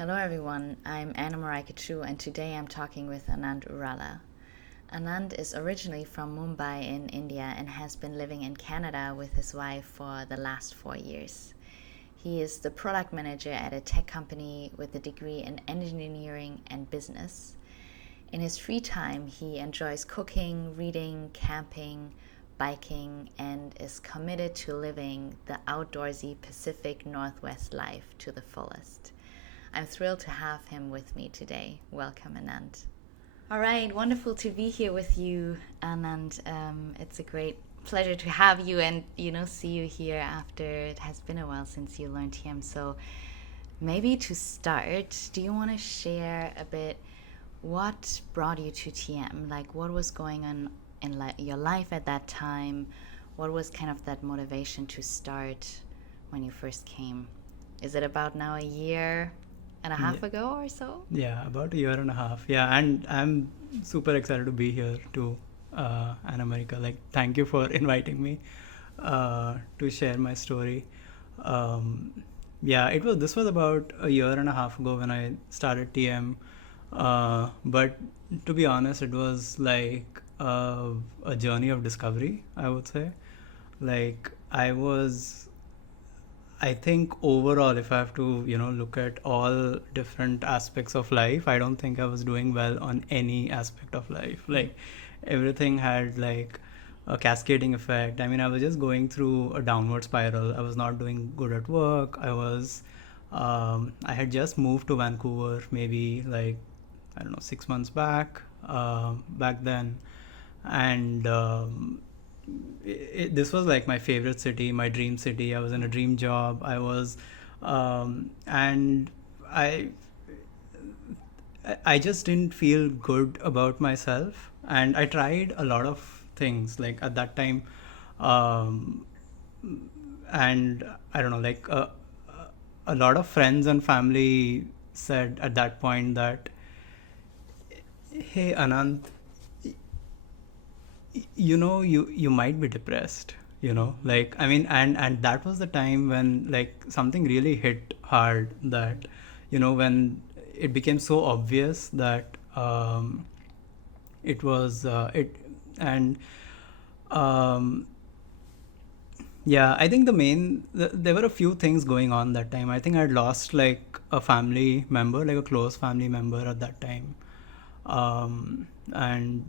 Hello everyone, I'm Anna Chu and today I'm talking with Anant Urala. Anant is originally from Mumbai in India and has been living in Canada with his wife for the last 4 years. He is the product manager at a tech company with a degree in engineering and business. In his free time, he enjoys cooking, reading, camping, biking, and is committed to living the outdoorsy Pacific Northwest life to the fullest. I'm thrilled to have him with me today. Welcome, Anant. All right, wonderful to be here with you, Anant. It's a great pleasure to have you and see you here after it has been a while since you learned TM. So maybe to start, do you want to share a bit what brought you to TM? Like what was going on in your life at that time? What was kind of that motivation to start when you first came? Is it about now a year and a half ago or so? Yeah, about a year and a half. Yeah, and I'm super excited to be here too, Anna America. Like, thank you for inviting me to share my story. Um, yeah, this was about a year and a half ago when I started TM. But to be honest, it was like a journey of discovery, I would say. Like, I think overall, if I have to, look at all different aspects of life, I don't think I was doing well on any aspect of life. Like everything had like a cascading effect. I mean, I was just going through a downward spiral. I was not doing good at work. I had just moved to Vancouver, maybe like, I don't know, 6 months back then. And this was like my favorite city, my dream city. I was in a dream job. And I I just didn't feel good about myself, and I tried a lot of things like at that time, um, and I don't know, like a lot of friends and family said at that point that, hey Anant, you might be depressed, like, I mean, and that was the time when like something really hit hard, that when it became so obvious that it was it and um yeah, I think there were a few things going on that time. I think I'd lost like a family member, like a close family member at that time. And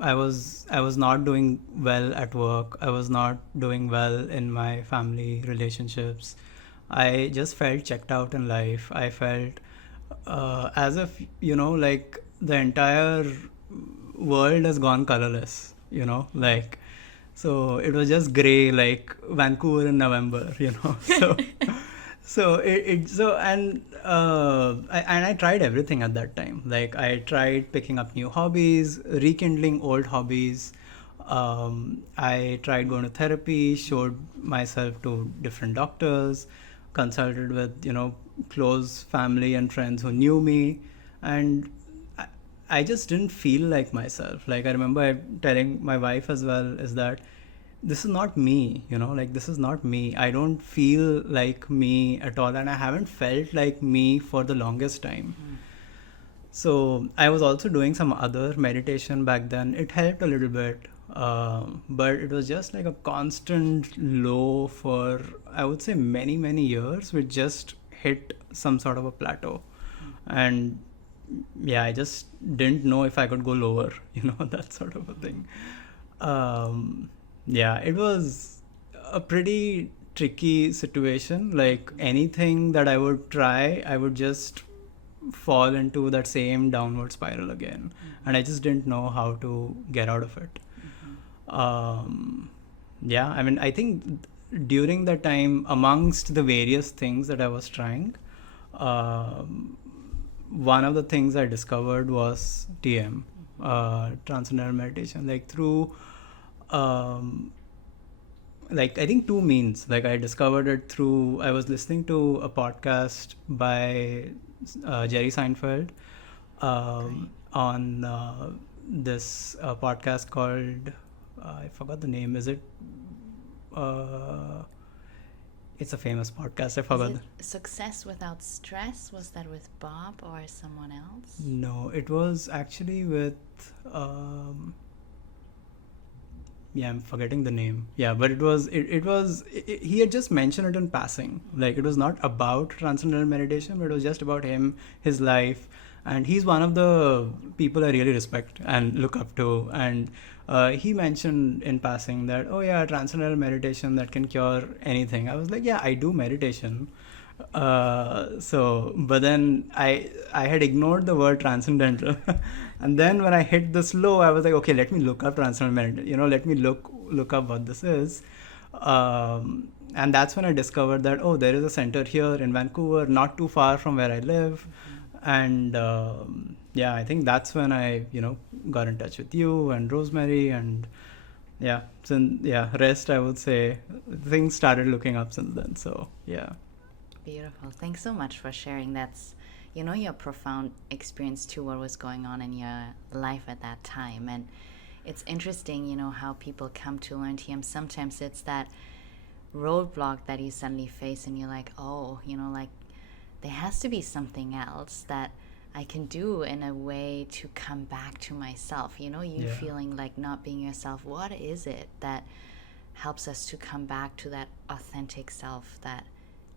I was not doing well at work. I was not doing well in my family relationships. I just felt checked out in life. I felt as if like the entire world has gone colorless. Like, so it was just gray, like Vancouver in November. So it so and I tried everything at that time. Like I tried picking up new hobbies, rekindling old hobbies. I tried going to therapy, showed myself to different doctors, consulted with close family and friends who knew me, and I, I just didn't feel like myself. Like I remember telling my wife as well, is that this is not me, like this is not me. I don't feel like me at all, and I haven't felt like me for the longest time. So I was also doing some other meditation back then. It helped a little bit, but it was just like a constant low for, I would say, many years, which just hit some sort of a plateau. And yeah, I just didn't know if I could go lower, that sort of a thing. Yeah, it was a pretty tricky situation. Like anything that I would try, I would just fall into that same downward spiral again. And I just didn't know how to get out of it. Yeah, I mean, I think during that time, amongst the various things that I was trying, one of the things I discovered was TM, Transcendental Meditation. Like through, like I think two means. Like I discovered it through, I was listening to a podcast by Jerry Seinfeld on this podcast called, I forgot the name. Is it? It's a famous podcast. I Is forgot. it Success Without Stress? Was that with Bob or someone else? No, it was actually with. Yeah, I'm forgetting the name. Yeah, but he had just mentioned it in passing. Like, it was not about transcendental meditation, but it was just about him, his life. And he's one of the people I really respect and look up to. And he mentioned in passing that, oh yeah, transcendental meditation that can cure anything. I was like, yeah, I do meditation. But then I had ignored the word transcendental, and then when I hit the slow, I was like, okay, let me look up transcendental meditation. Let me look up what this is, and that's when I discovered that, oh, there is a center here in Vancouver, not too far from where I live, and yeah, I think that's when I got in touch with you and Rosemary, and yeah, rest, I would say, things started looking up since then. So yeah. Beautiful. Thanks so much for sharing. That's, your profound experience to what was going on in your life at that time. And it's interesting, how people come to learn TM. Sometimes it's that roadblock that you suddenly face and you're like, oh, like there has to be something else that I can do in a way to come back to myself. Yeah. Feeling like not being yourself. What is it that helps us to come back to that authentic self that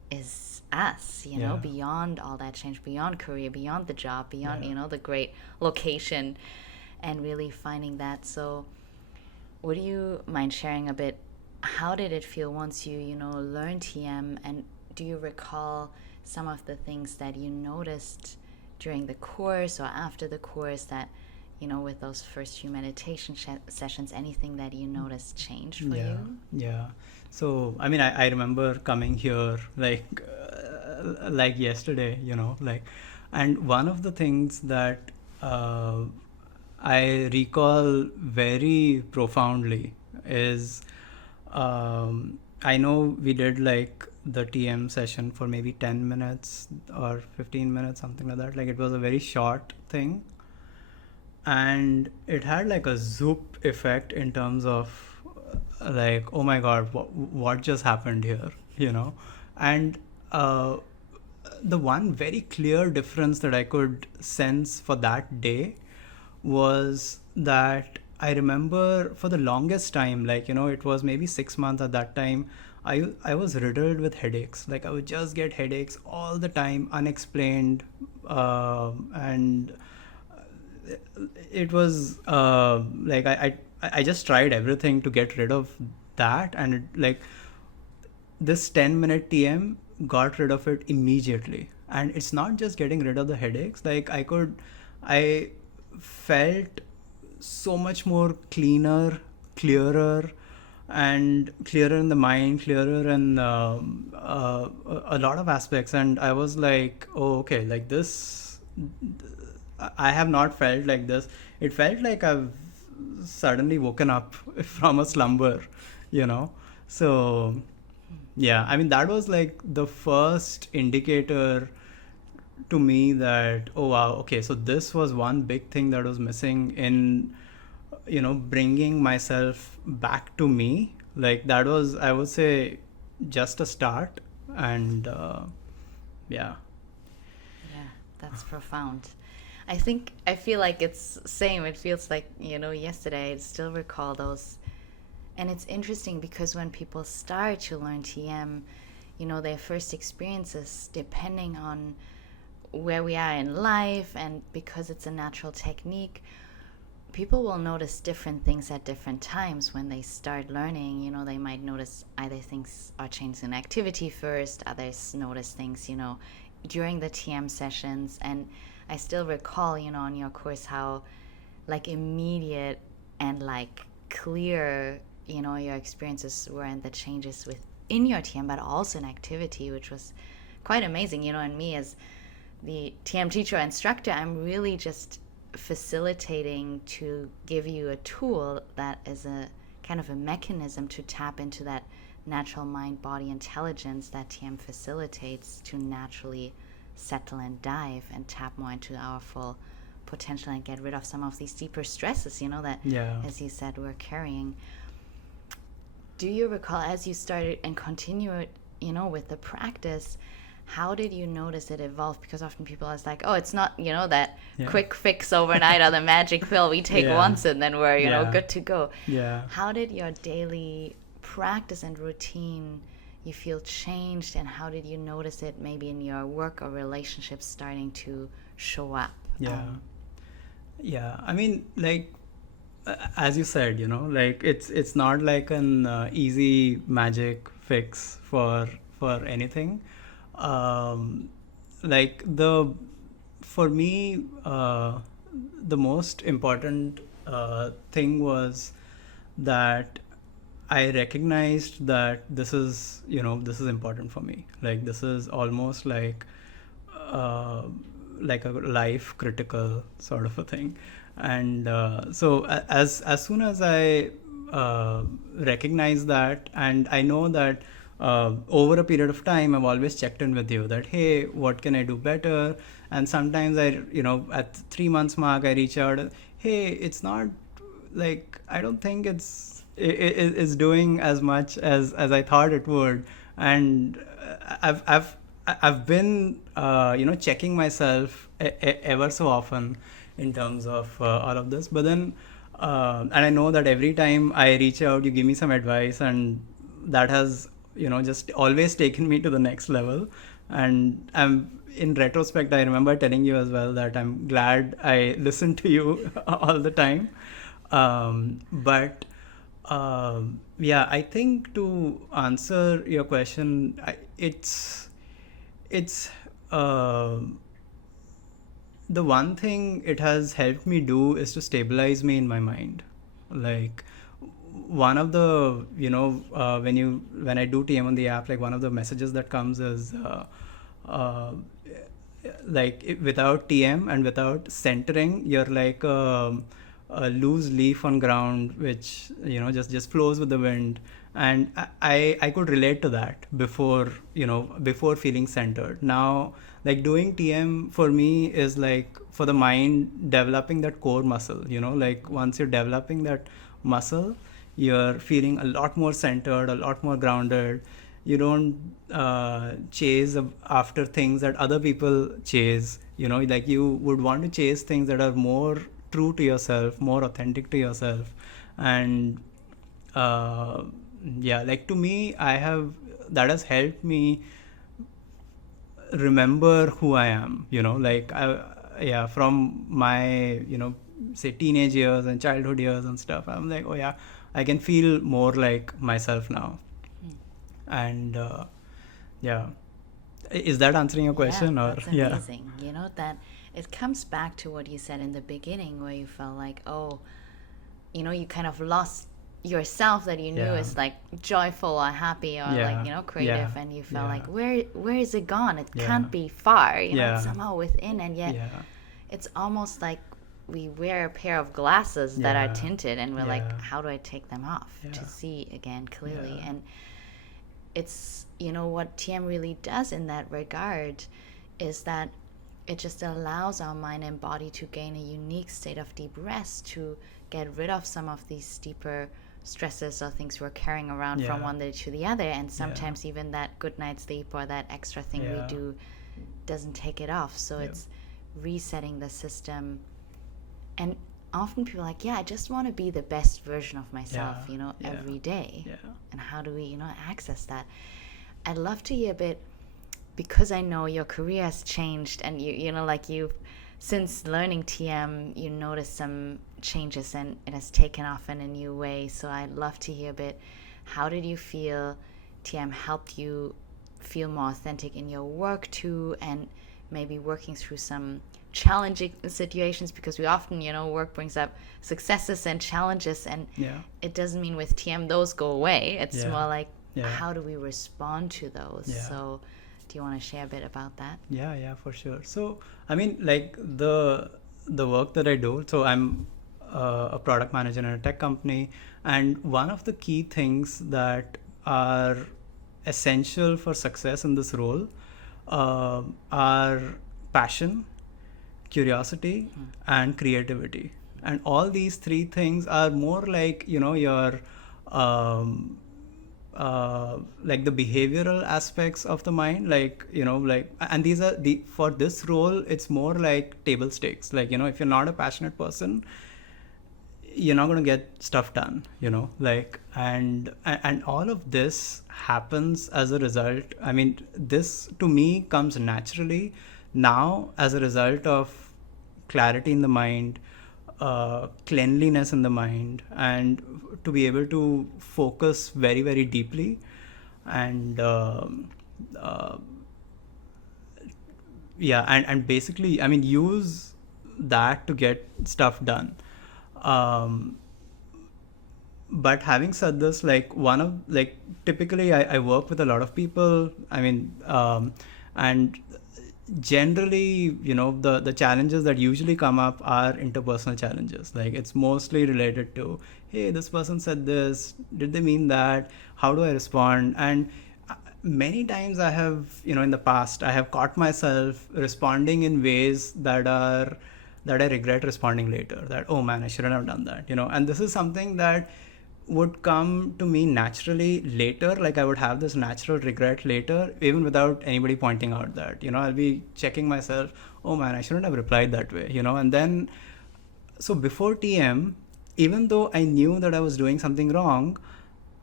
is us, Yeah. beyond all that change, beyond career, beyond the job, beyond, Yeah. the great location, and really finding that. So would you mind sharing a bit, how did it feel once you, learned TM, and do you recall some of the things that you noticed during the course or after the course that, with those first few meditation sessions, anything that you noticed changed for you? Yeah. So, I mean, I remember coming here like yesterday, and one of the things that I recall very profoundly is I know we did like the TM session for maybe 10 minutes or 15 minutes, something like that. Like, it was a very short thing. And it had like a zoop effect in terms of like, oh my god, what just happened here. And the one very clear difference that I could sense for that day was that I remember for the longest time, it was maybe 6 months at that time, I was riddled with headaches. Like, I would just get headaches all the time, unexplained, and it was like I just tried everything to get rid of that, and this 10-minute TM got rid of it immediately. And it's not just getting rid of the headaches. Like, I felt so much more cleaner, clearer, and clearer in the mind, clearer in a lot of aspects. And I was like, oh, okay, like this, I have not felt like this. It felt like I've suddenly woken up from a slumber, you know? So, yeah, I mean, that was like the first indicator to me that, oh, wow, okay, so this was one big thing that was missing in, bringing myself back to me. Like, that was, I would say, just a start. And, yeah. Yeah, that's profound. I feel like it's same. It feels like, yesterday I still recall those. And it's interesting because when people start to learn TM, their first experiences, depending on where we are in life and because it's a natural technique, people will notice different things at different times when they start learning. They might notice either things are changed in activity first, others notice things, during the TM sessions. And I still recall, on your course how like immediate and like clear, your experiences were and the changes within your TM, but also in activity, which was quite amazing. And me as the TM teacher or instructor, I'm really just facilitating to give you a tool that is a kind of a mechanism to tap into that natural mind-body intelligence that TM facilitates to naturally settle and dive and tap more into our full potential and get rid of some of these deeper stresses, that, as you said, we're carrying. Do you recall, as you started and continued with the practice, how did you notice it evolve? Because often people are like, oh, it's not, that quick fix overnight or the magic pill we take once and then we're, good to go. Yeah. How did your daily practice and routine you feel changed, and how did you notice it maybe in your work or relationships starting to show up? Yeah. I mean, like, as you said, like it's not like an easy magic fix for anything. Like for me, the most important thing was that I recognized that this is important for me. Like, this is almost uh, like a life critical sort of a thing. And so as soon as I recognize that, and I know that over a period of time I've always checked in with you that, hey, what can I do better? And sometimes I, at 3 months mark, I reach out, hey, it's not like, I don't think it's doing as much as I thought it would. And I've been checking myself ever so often in terms of all of this. But then and I know that every time I reach out, you give me some advice, and that has just always taken me to the next level. And in retrospect, I remember telling you as well that I'm glad I listened to you all the time. But yeah, I think to answer your question, it's the one thing it has helped me do is to stabilize me in my mind. Like, one of the when I do TM on the app, like, one of the messages that comes is like, without TM and without centering, you're like a loose leaf on ground which just flows with the wind. And I could relate to that before feeling centered. Now, like, doing TM for me is like, for the mind, developing that core muscle. Like, once you're developing that muscle, you're feeling a lot more centered, a lot more grounded. You don't chase after things that other people chase. Like, you would want to chase things that are more true to yourself, more authentic to yourself. And yeah, like, to me, that has helped me remember who I am. Like, from my say teenage years and childhood years and stuff, I'm like, oh yeah, I can feel more like myself now. And yeah, is that answering your question? Yeah, or that's amazing. That it comes back to what you said in the beginning, where you felt like, oh, you kind of lost yourself that you knew is like joyful or happy or like creative, and you felt like, where is it gone? It can't be far. It's somehow within, and yet it's almost like we wear a pair of glasses that are tinted, and we're like, how do I take them off to see again clearly? And it's what TM really does in that regard is that it just allows our mind and body to gain a unique state of deep rest, to get rid of some of these deeper stresses or things we're carrying around from one day to the other. And sometimes even that good night's sleep or that extra thing we do doesn't take it off. So it's resetting the system. And often people are like, I just want to be the best version of myself, every day. And how do we, access that? I'd love to hear a bit, because I know your career has changed, and you've, since learning TM, you noticed some changes and it has taken off in a new way. So I'd love to hear a bit, how did you feel TM helped you feel more authentic in your work too, and maybe working through some challenging situations, because we often, work brings up successes and challenges, and it doesn't mean with TM those go away. It's more like, how do we respond to those? So do you want to share a bit about that? Yeah, for sure. So, I mean, like, the work that I do, so I'm a product manager in a tech company, and one of the key things that are essential for success in this role are passion, curiosity, and creativity. And all these three things are more like your like the behavioral aspects of the mind, like, and these are for this role, it's more like table stakes. Like, if you're not a passionate person, you're not going to get stuff done, like, and all of this happens as a result. I mean, this to me comes naturally now as a result of clarity in the mind, cleanliness in the mind, and to be able to focus very, very deeply, and uh, yeah, and basically, I mean, use that to get stuff done. um, but having said this, like, typically I work with a lot of people. I mean, and generally, the challenges that usually come up are interpersonal challenges. Like, it's mostly related to, hey, this person said this, did they mean that, how do I respond? And many times I have, in the past, I have caught myself responding in ways that I regret responding later, that, oh man, I shouldn't have done that, and this is something that would come to me naturally later. Like, I would have this natural regret later, even without anybody pointing out that, I'll be checking myself, oh man, I shouldn't have replied that way, and then, so before TM, even though I knew that I was doing something wrong,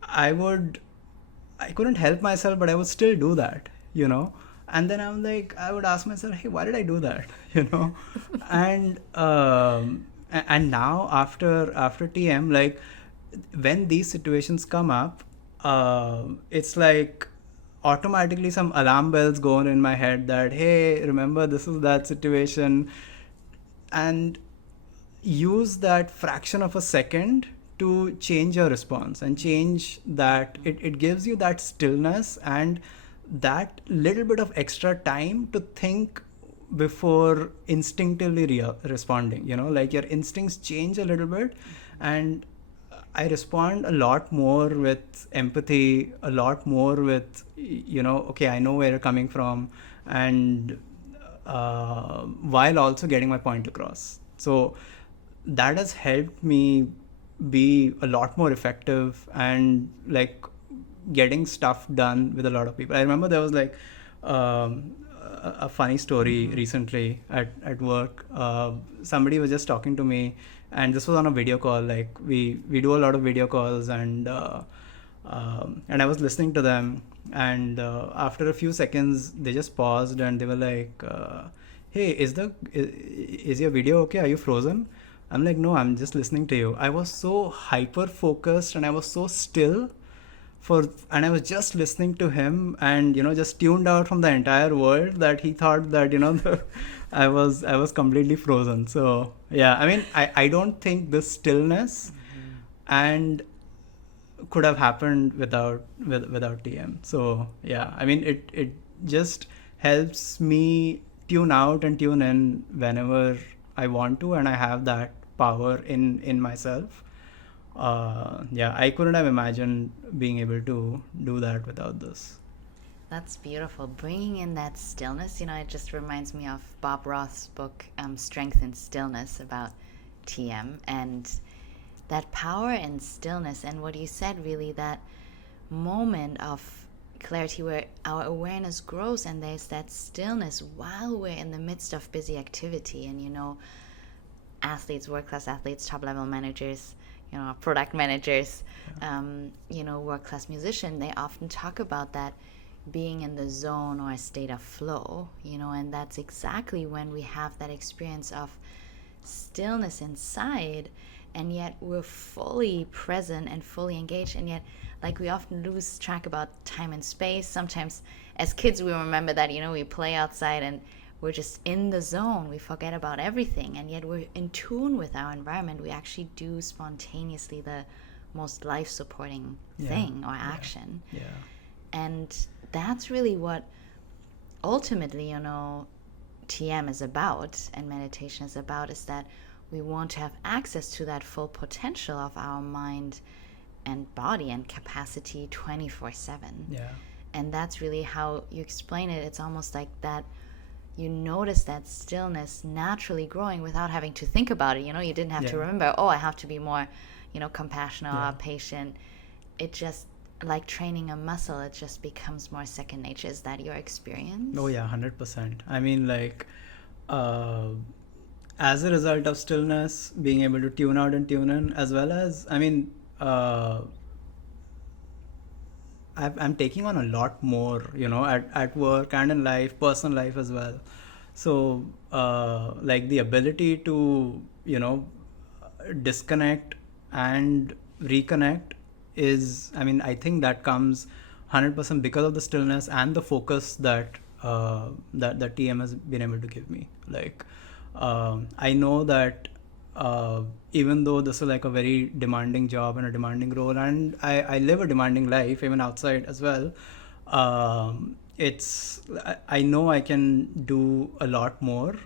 I couldn't help myself, but I would still do that, and then I would ask myself, hey, why did I do that? And and now after TM, like, when these situations come up, it's like automatically some alarm bells go on in my head that, hey, remember, this is that situation, and use that fraction of a second to change your response and change that. It gives you that stillness and that little bit of extra time to think before instinctively responding. Like, your instincts change a little bit, and I respond a lot more with empathy, a lot more with, okay, I know where you're coming from, and while also getting my point across. So that has helped me be a lot more effective and, like, getting stuff done with a lot of people. I remember there was, like, a funny story recently at work. Somebody was just talking to me, and this was on a video call. Like, we do a lot of video calls, and I was listening to them, and after a few seconds they just paused and they were like, hey, is your video okay? Are you frozen? I'm like, no, I'm just listening to you. I was so hyper focused and I was so still and I was just listening to him, and just tuned out from the entire world, that he thought that I was completely frozen. So yeah, I mean, I don't think this stillness and could have happened without TM. So yeah, I mean, it just helps me tune out and tune in whenever I want to, and I have that power in myself. Yeah, I couldn't have imagined being able to do that without this. That's beautiful. Bringing in that stillness, it just reminds me of Bob Roth's book, Strength in Stillness, about TM, and that power in stillness. And what you said, really, that moment of clarity where our awareness grows and there's that stillness while we're in the midst of busy activity. And, athletes, world-class athletes, top-level managers, product managers, world-class musician, they often talk about that being in the zone or a state of flow, and that's exactly when we have that experience of stillness inside, and yet we're fully present and fully engaged, and yet, like, we often lose track about time and space. Sometimes as kids we remember that, we play outside and we're just in the zone, we forget about everything, and yet we're in tune with our environment. We actually do spontaneously the most life-supporting thing or action. Yeah. And that's really what ultimately, TM is about and meditation is about, is that we want to have access to that full potential of our mind and body and capacity 24/7. Yeah. And that's really how you explain it. It's almost like that you notice that stillness naturally growing without having to think about it. You didn't have to remember, I have to be more, compassionate or patient. It just like training a muscle, it just becomes more second nature. Is that your experience? Oh yeah, 100%. I mean, like, uh, as a result of stillness, being able to tune out and tune in, as well as, I mean, I'm taking on a lot more, at work and in life, personal life as well. So, like the ability to, disconnect and reconnect is, I mean, I think that comes 100% because of the stillness and the focus that TM has been able to give me. Like, I know that even though this is like a very demanding job and a demanding role, and I live a demanding life even outside as well, I know I can do a lot more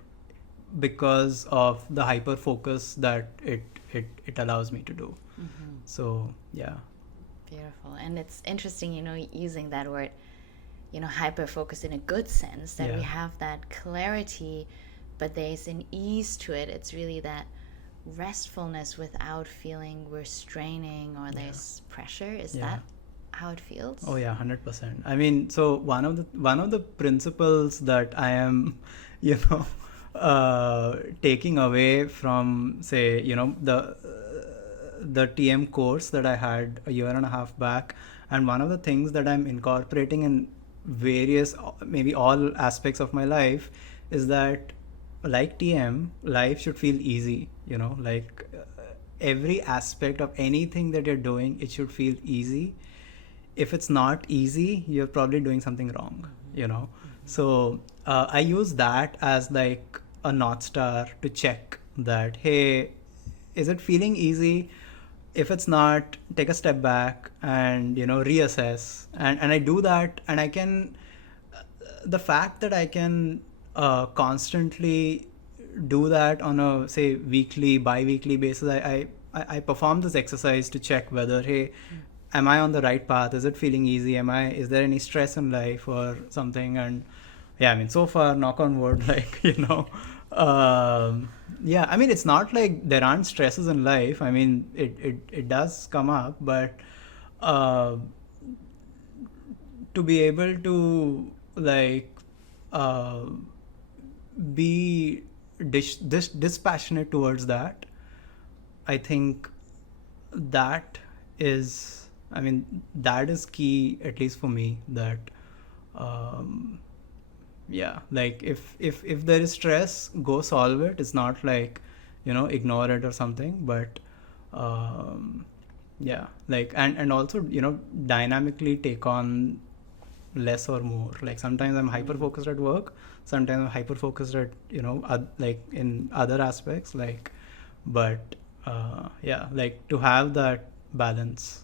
because of the hyper focus that it allows me to do. Mm-hmm. So yeah. Beautiful. And it's interesting, using that word, hyper focus in a good sense, that we have that clarity, but there's an ease to it. It's really that restfulness without feeling we're straining or there's pressure. Is that how it feels? Oh yeah, 100%. I mean, so one of the principles that I am, you know, taking away from, say, the TM course that I had a year and a half back, and one of the things that I'm incorporating in various, maybe all aspects of my life, is that, like TM, life should feel easy. Like every aspect of anything that you're doing, it should feel easy. If it's not easy, you're probably doing something wrong. So I use that as like a North Star to check that, hey, is it feeling easy? If it's not, take a step back and reassess. And I do that, and I can, the fact that I can constantly do that on a, say, weekly, bi-weekly basis, I perform this exercise to check whether, hey, am I on the right path? Is it feeling easy? Is there any stress in life or something? And yeah, I mean, so far, knock on wood, like, yeah, I mean, it's not like there aren't stresses in life. I mean, it does come up, but uh, to be able to, like, uh, be dispassionate towards that, I think that is, I mean, that is key, at least for me, that yeah, like if there is stress, go solve it. It's not like ignore it or something, but yeah, like, and also dynamically take on less or more. Like sometimes I'm hyper focused at work, sometimes I'm hyper focused at like in other aspects, like, but yeah, like to have that balance.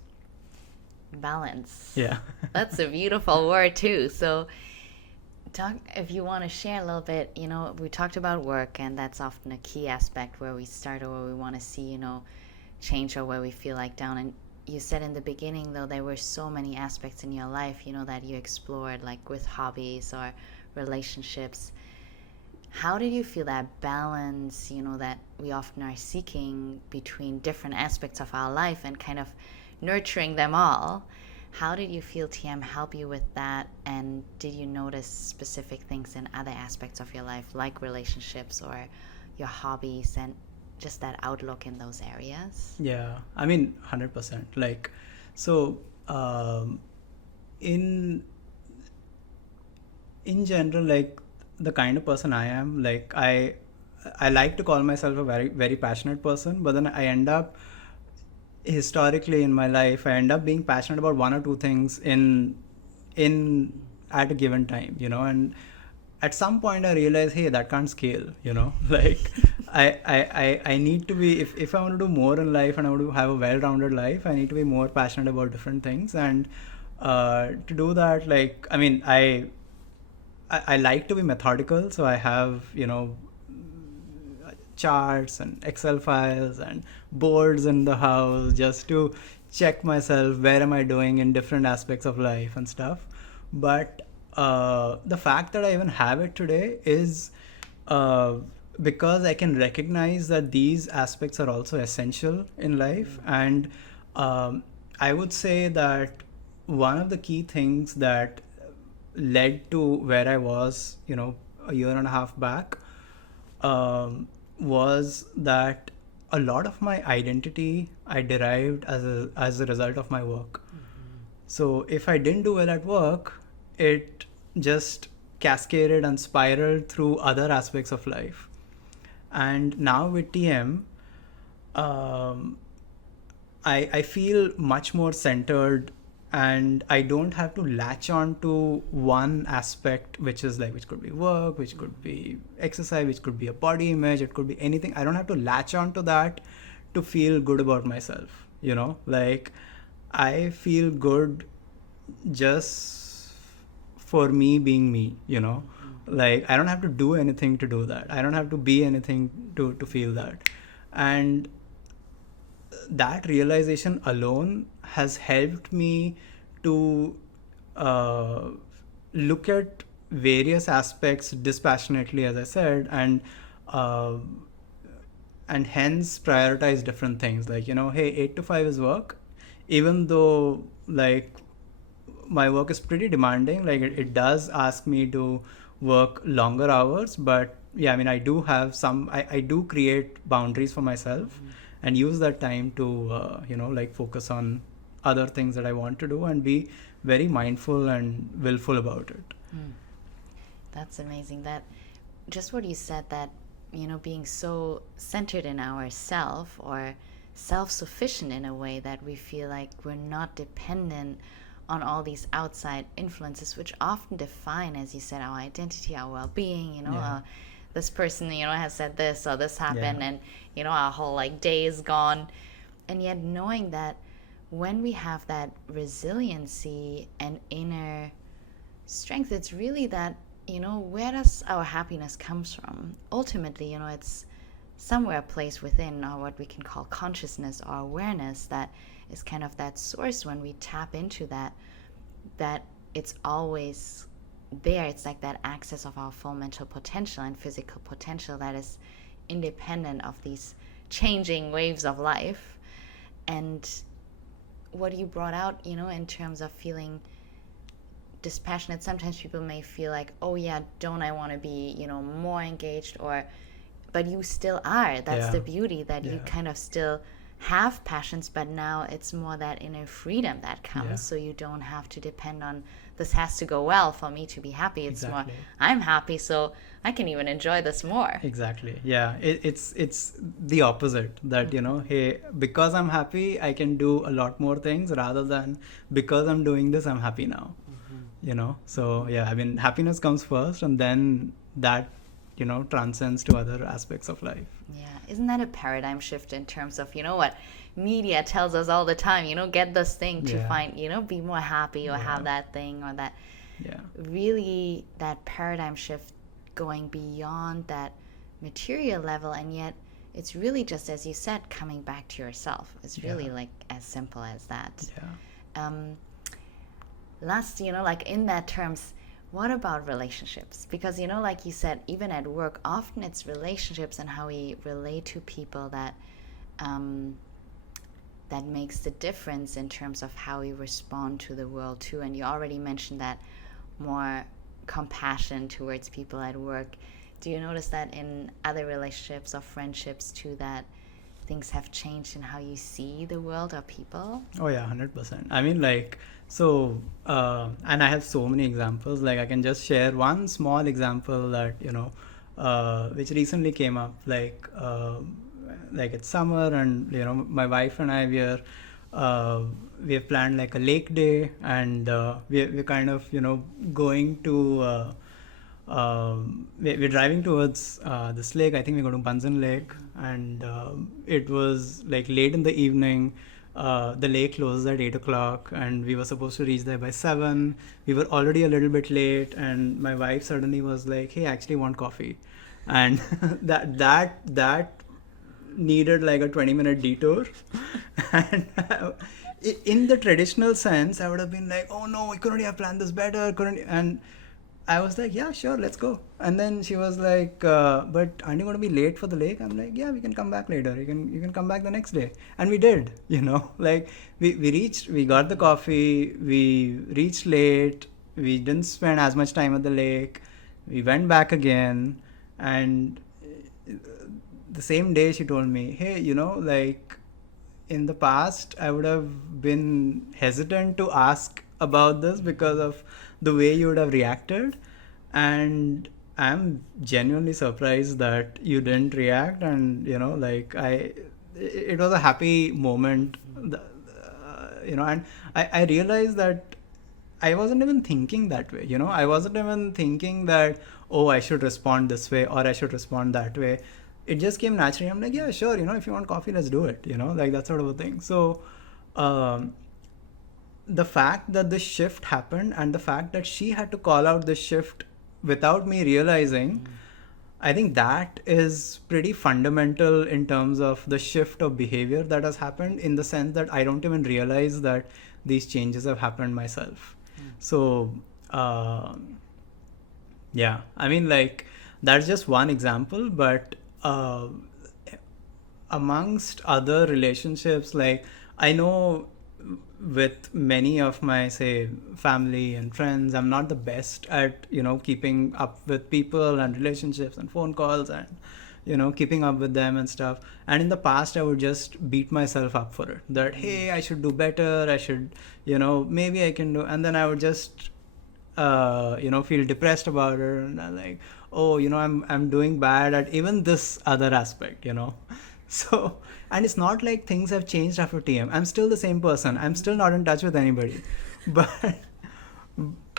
Yeah. That's a beautiful word too. So if you want to share a little bit, we talked about work, and that's often a key aspect where we start or where we want to see change, or where we feel like down. And you said in the beginning, though, there were so many aspects in your life that you explored, like with hobbies or relationships. How did you feel that balance, that we often are seeking between different aspects of our life and kind of nurturing them all? How did you feel TM help you with that? And did you notice specific things in other aspects of your life, like relationships or your hobbies, and just that outlook in those areas? Yeah, I mean, 100%. Like, so in general, like the kind of person I am, like I like to call myself a very, very passionate person, but then I end up, historically in my life, I end up being passionate about one or two things in at a given time, and at some point I realize, hey, that can't scale, like I need to be, if I want to do more in life and I want to have a well-rounded life, I need to be more passionate about different things. And to do that, like, I mean, I like to be methodical, so I have charts and Excel files and boards in the house just to check myself, where am I doing in different aspects of life and stuff. But the fact that I even have it today is because I can recognize that these aspects are also essential in life. And I would say that one of the key things that led to where I was, a year and a half back, was that a lot of my identity I derived as a result of my work. So if I didn't do well at work, it just cascaded and spiraled through other aspects of life. And now with TM, I feel much more centered, and I don't have to latch on to one aspect, which could be work, which could be exercise, which could be a body image, it could be anything. I don't have to latch on to that to feel good about myself. Like, I feel good just for me being me. Like, I don't have to do anything to do that. I don't have to be anything to feel that. And that realization alone has helped me to look at various aspects dispassionately, as I said, and hence prioritize different things. Like, hey, 8 to 5 is work, even though like my work is pretty demanding. Like, it does ask me to work longer hours, but yeah, I mean, I do have I do create boundaries for myself and use that time to like focus on other things that I want to do and be very mindful and willful about it. That's amazing. That just what you said, that being so centered in ourself, or self-sufficient in a way that we feel like we're not dependent on all these outside influences, which often define, as you said, our identity, our well-being. This person has said this, or this happened, and our whole like day is gone. And yet knowing that when we have that resiliency and inner strength, it's really that where does our happiness comes from? Ultimately, it's somewhere placed within, or what we can call consciousness or awareness, that is kind of that source. When we tap into that it's always there. It's like that access of our full mental potential and physical potential that is independent of these changing waves of life. And what you brought out, in terms of feeling dispassionate, sometimes people may feel like, oh yeah, don't I want to be, more engaged, but you still are. That's the beauty, that you kind of still have passions, but now it's more that inner freedom that comes. So you don't have to depend on, this has to go well for me to be happy. It's more, I'm happy, so I can even enjoy this more. Exactly. Yeah. It's the opposite, that hey, because I'm happy, I can do a lot more things, rather than because I'm doing this, I'm happy now. So yeah, I mean, happiness comes first, and then that transcends to other aspects of life. Yeah, isn't that a paradigm shift in terms of, what media tells us all the time, get this thing to find, be more happy, or have that thing, or that. Really, that paradigm shift going beyond that material level, and yet it's really just, as you said, coming back to yourself. It's really like as simple as that. Last, like in that terms, what about relationships? Because, like you said, even at work, often it's relationships and how we relate to people that that makes the difference in terms of how we respond to the world too. And you already mentioned that more compassion towards people at work. Do you notice that in other relationships or friendships too, that things have changed in how you see the world or people? Oh yeah, 100%. I mean, like, so and I have so many examples. Like, I can just share one small example that which recently came up. Like it's summer, and my wife and I, we have planned like a lake day, and we're kind of going to we're driving towards this lake. I think we're going to Bunsen Lake, and it was like late in the evening. The lake closes at 8 o'clock, and we were supposed to reach there by 7. We were already a little bit late, and my wife suddenly was like, hey, I actually want coffee. And that needed like a 20-minute detour. And in the traditional sense, I would have been like, oh no, we couldn't have planned this better, and I was like, yeah, sure, let's go. And then she was like, but aren't you going to be late for the lake? I'm like, yeah, we can come back later. You can come back the next day. And we did, like we got the coffee, we reached late, we didn't spend as much time at the lake, we went back again. And the same day she told me, hey, like in the past I would have been hesitant to ask about this because of the way you would have reacted, and I'm genuinely surprised that you didn't react. And like it was a happy moment, and I realized that I wasn't even thinking that way. I wasn't even thinking that, oh, I should respond this way or I should respond that way. It just came naturally. I'm like, yeah, sure, if you want coffee, let's do it, like that sort of a thing. So um, the fact that the shift happened and the fact that she had to call out the shift without me realizing, I think that is pretty fundamental in terms of the shift of behavior that has happened, in the sense that I don't even realize that these changes have happened myself. So yeah, I mean, like, that's just one example, but amongst other relationships, like, I know with many of my, say, family and friends, I'm not the best at keeping up with people and relationships and phone calls and keeping up with them and stuff. And in the past I would just beat myself up for it, that hey, I should do better, I should, maybe I can do. And then I would just feel depressed about it, and I'm like, oh, I'm doing bad at even this other aspect. So, and it's not like things have changed after TM. I'm still the same person. I'm still not in touch with anybody. But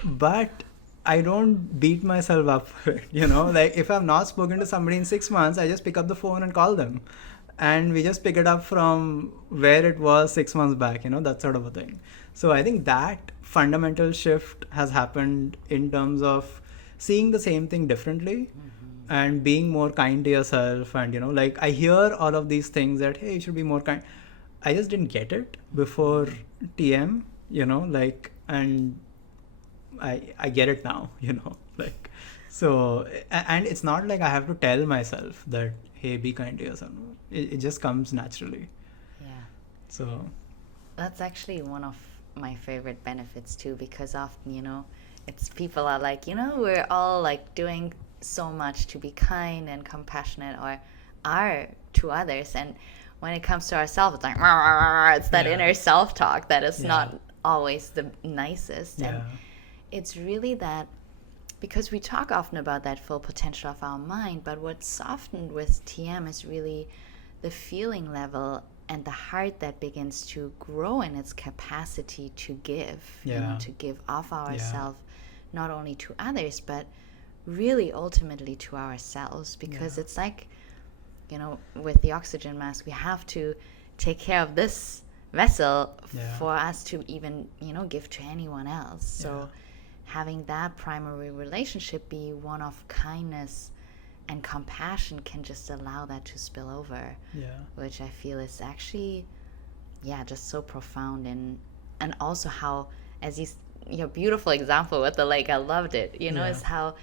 but I don't beat myself up for it. Like, if I've not spoken to somebody in 6 months, I just pick up the phone and call them. And we just pick it up from where it was 6 months back, that sort of a thing. So I think that fundamental shift has happened in terms of seeing the same thing differently, and being more kind to yourself. And like, I hear all of these things that, hey, you should be more kind. I just didn't get it before TM, like, and I get it now. Like, so, and it's not like I have to tell myself that, hey, be kind to yourself. It just comes naturally. Yeah. So That's actually one of my favorite benefits too, because often, it's people are like, we're all like doing so much to be kind and compassionate, or are to others, and when it comes to ourselves, it's like, "Rah, rah, rah, rah." It's that inner self-talk that is not always the nicest. And it's really that, because we talk often about that full potential of our mind, but what's softened with TM is really the feeling level and the heart that begins to grow in its capacity to give, to give of ourselves, not only to others, but really ultimately to ourselves. Because it's like, with the oxygen mask, we have to take care of this vessel for us to even, give to anyone else. So having that primary relationship be one of kindness and compassion can just allow that to spill over, which I feel is actually, just so profound. And also how, as your beautiful example with the lake, I loved it, is how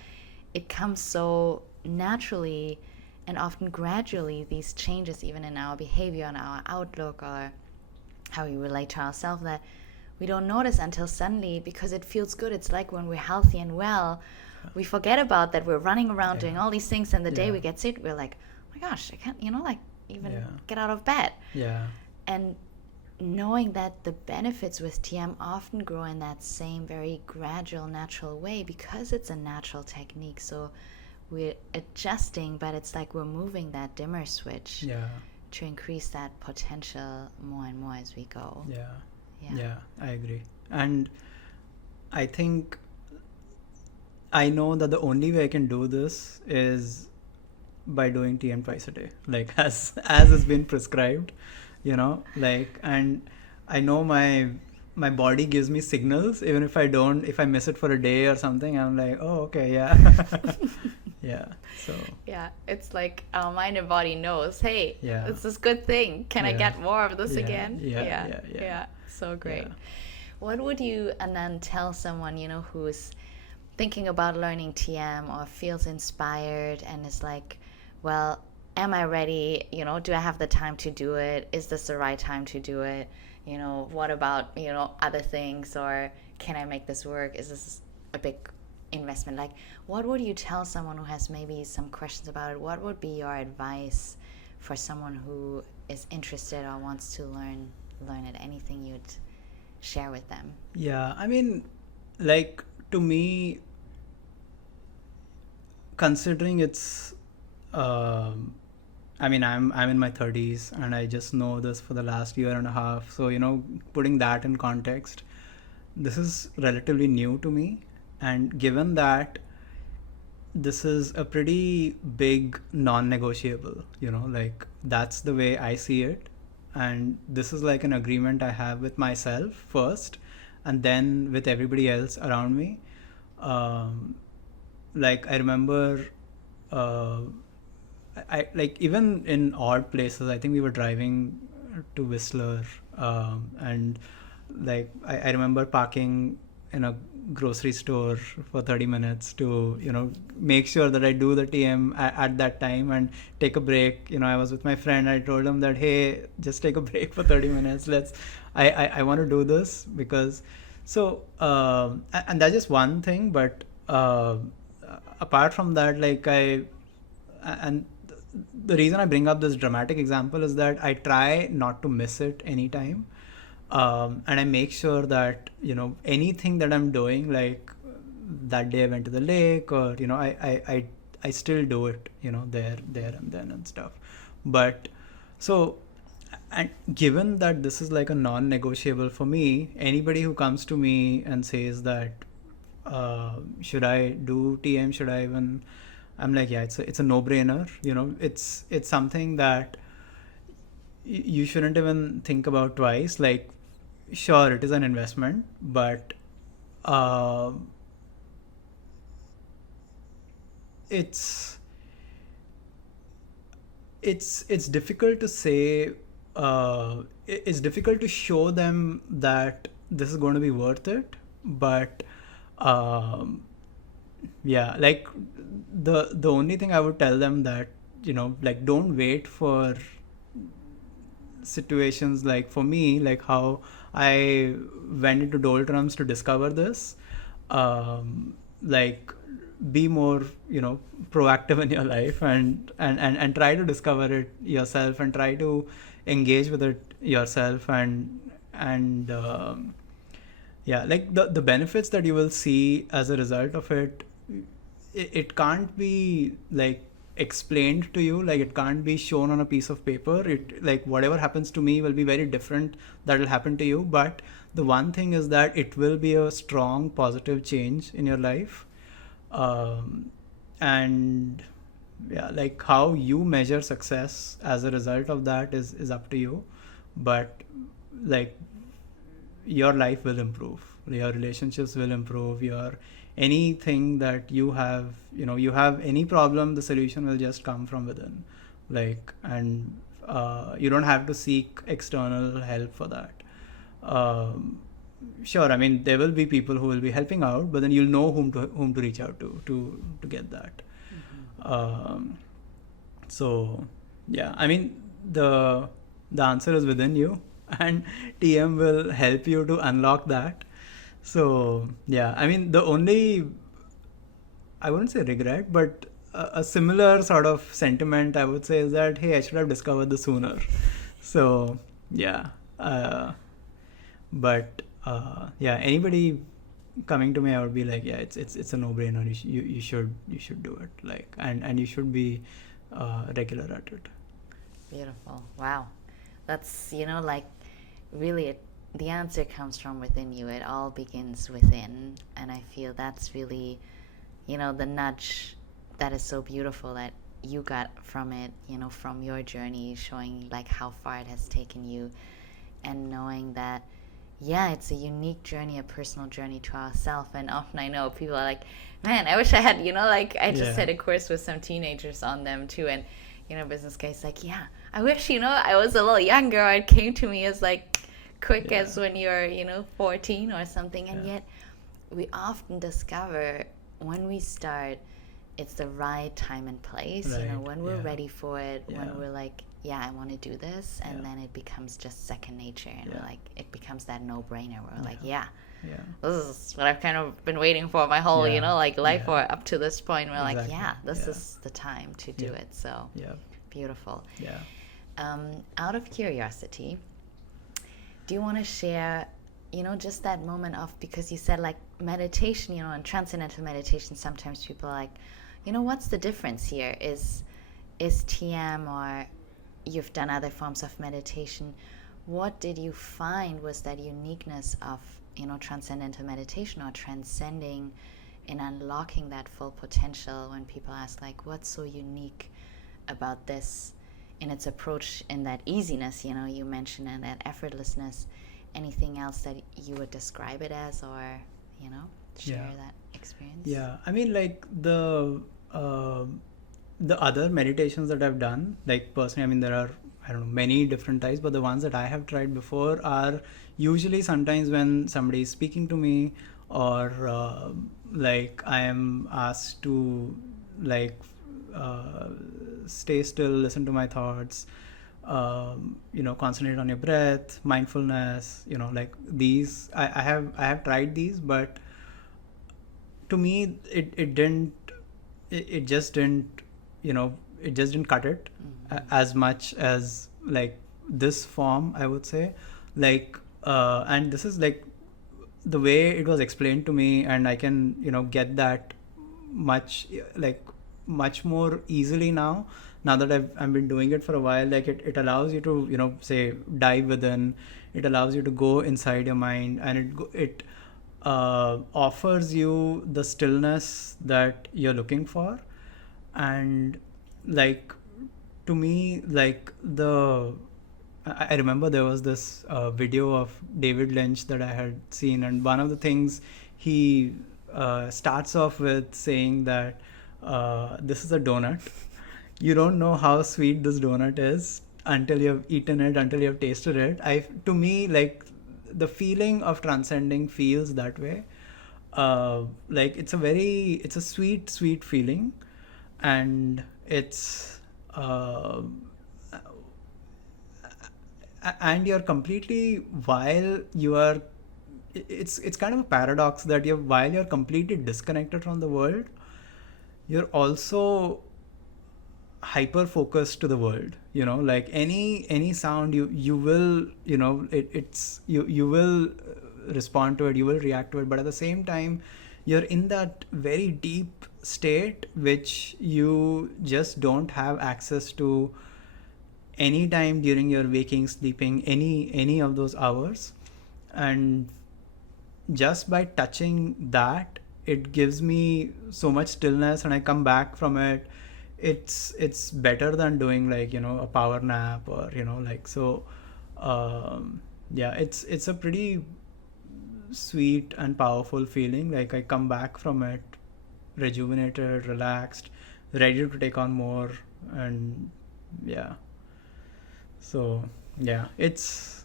it comes so naturally and often gradually, these changes even in our behavior and our outlook, or how we relate to ourselves, that we don't notice until suddenly, because it feels good. It's like when we're healthy and well, we forget about that. We're running around doing all these things, and the day we get sick, we're like, oh my gosh, I can't, like, even get out of bed. And knowing that the benefits with TM often grow in that same very gradual, natural way, because it's a natural technique. So we're adjusting, but it's like we're moving that dimmer switch to increase that potential more and more as we go. Yeah, I agree. And I think I know that the only way I can do this is by doing TM twice a day, like as has been prescribed, like, and I know my body gives me signals, even if I miss it for a day or something, I'm like, oh, okay, so it's like our mind and body knows, hey, it's this good thing, can I get more of this again? So great. What would you, Anand, tell someone who's thinking about learning TM or feels inspired and is like, well, am I ready? Do I have the time to do it? Is this the right time to do it? What about, other things? Or can I make this work? Is this a big investment? Like, what would you tell someone who has maybe some questions about it? What would be your advice for someone who is interested or wants to learn it? Anything you'd share with them? Yeah, I mean, like, to me, considering it's I mean, I'm in my 30s and I just know this for the last year and a half. So, putting that in context, this is relatively new to me. And given that this is a pretty big non-negotiable, like that's the way I see it. And this is like an agreement I have with myself first and then with everybody else around me. Like I remember I like even in odd places. I think we were driving to Whistler, and like I remember parking in a grocery store for 30 minutes to make sure that I do the TM at that time and take a break. I was with my friend. I told him that, hey, just take a break for 30 minutes. I want to do this because so and that's just one thing. But apart from that, like and the reason I bring up this dramatic example is that I try not to miss it anytime. And I make sure that anything that I'm doing, like that day I went to the lake, or I still do it there and then and stuff. But so, and given that this is like a non-negotiable for me, anybody who comes to me and says that should I do TM, should I even, I'm like, yeah, it's a no-brainer. It's something that you shouldn't even think about twice. Like, sure, it is an investment, but it's difficult to say. It's difficult to show them that this is going to be worth it, but yeah, like the only thing I would tell them that like don't wait for situations like for me, like how I went into doldrums to discover this. Like be more proactive in your life and try to discover it yourself and try to engage with it yourself and yeah, like the benefits that you will see as a result of it, it can't be like explained to you, like it can't be shown on a piece of paper. It, like whatever happens to me will be very different that will happen to you, but the one thing is that it will be a strong positive change in your life. And yeah, like how you measure success as a result of that is up to you, but like your life will improve, your relationships will improve, your anything that you have, you have any problem, the solution will just come from within. Like, and you don't have to seek external help for that. Sure, I mean there will be people who will be helping out, but then you'll know whom to reach out to get that. So yeah, I mean the answer is within you, and TM will help you to unlock that. So yeah, I mean the only, I wouldn't say regret, but a similar sort of sentiment I would say is that, hey, I should have discovered this sooner. So yeah, but yeah, anybody coming to me, I would be like, yeah, it's a no-brainer. You should do it, like, and you should be regular at it. Beautiful. Wow. That's, like really the answer comes from within you. It all begins within. And I feel that's really, the nudge that is so beautiful that you got from it, from your journey, showing like how far it has taken you, and knowing that, yeah, it's a unique journey, a personal journey to ourselves. And often I know people are like, man, I wish I had, like I just had a course with some teenagers on them too. And, business guys like, yeah, I wish, I was a little younger, or it came to me as like quick as when you're, 14 or something. And yet we often discover when we start, it's the right time and place. Right. When we're Yeah. ready for it, Yeah. when we're like, yeah, I want to do this, and Yeah. then it becomes just second nature, and Yeah. we're like, it becomes that no-brainer. We're like, Yeah. yeah, Yeah. this is what I've kind of been waiting for my whole, Yeah. like life, Yeah. or up to this point. We're like, Exactly. yeah, this Yeah. is the time to do Yeah. it. So Yeah. beautiful. Yeah. Out of curiosity, do you want to share, just that moment of, because you said like meditation, and transcendental meditation, sometimes people are like, what's the difference here? Is TM, or you've done other forms of meditation. What did you find was that uniqueness of, transcendental meditation, or transcending and unlocking that full potential, when people ask like, what's so unique about this in its approach, in that easiness, you mentioned, and that effortlessness? Anything else that you would describe it as, or, share Yeah. that experience? Yeah, I mean, like the other meditations that I've done, like personally, I mean, there are, I don't know, many different types, but the ones that I have tried before are usually sometimes when somebody is speaking to me, or like I am asked to like uh, stay still, listen to my thoughts, concentrate on your breath, mindfulness, like these. I have tried these, but to me it didn't, it just didn't, it just didn't cut it as much as like this form, I would say. Like and this is like the way it was explained to me, and I can get that much, like much more easily now that I've been doing it for a while. Like it allows you to say dive within. It allows you to go inside your mind, and it offers you the stillness that you're looking for. And like, to me, like I remember there was this video of David Lynch that I had seen, and one of the things he starts off with saying that this is a donut. You don't know how sweet this donut is until you've eaten it, until you've tasted it. To me, like, the feeling of transcending feels that way. Like it's a sweet feeling, and it's and you're completely, while you are, it's kind of a paradox that while you're completely disconnected from the world, you're also hyper focused to the world. Like any sound, you will, it's you will respond to it, you will react to it, but at the same time you're in that very deep state which you just don't have access to any time during your waking, sleeping, any of those hours. And just by touching that, it gives me so much stillness, and I come back from it. It's better than doing like a power nap, or like. So yeah, it's a pretty sweet and powerful feeling. Like, I come back from it rejuvenated, relaxed, ready to take on more. And yeah, so yeah, it's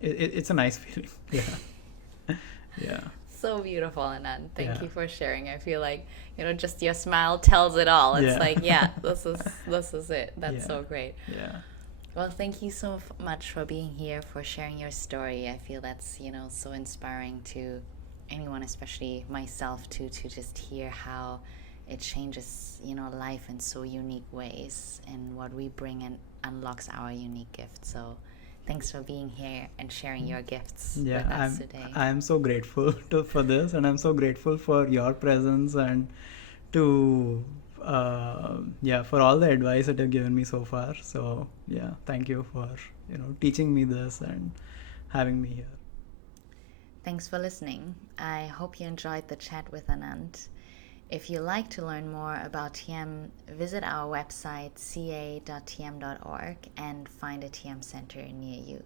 a nice feeling. Yeah. Yeah. So beautiful, Anand. Thank Yeah. you for sharing. I feel like, just your smile tells it all. It's Yeah. like, yeah, this is it. That's Yeah. so great. Yeah. Well, thank you so much for being here, for sharing your story. I feel that's, so inspiring to anyone, especially myself, to just hear how it changes, life in so unique ways, and what we bring and unlocks our unique gift. So thanks for being here and sharing your gifts with us today. I'm so grateful for this, and I'm so grateful for your presence, and to yeah, for all the advice that you've given me so far. So yeah, thank you for teaching me this and having me here. Thanks for listening. I hope you enjoyed the chat with Anant. If you'd like to learn more about TM, visit our website ca.tm.org and find a TM center near you.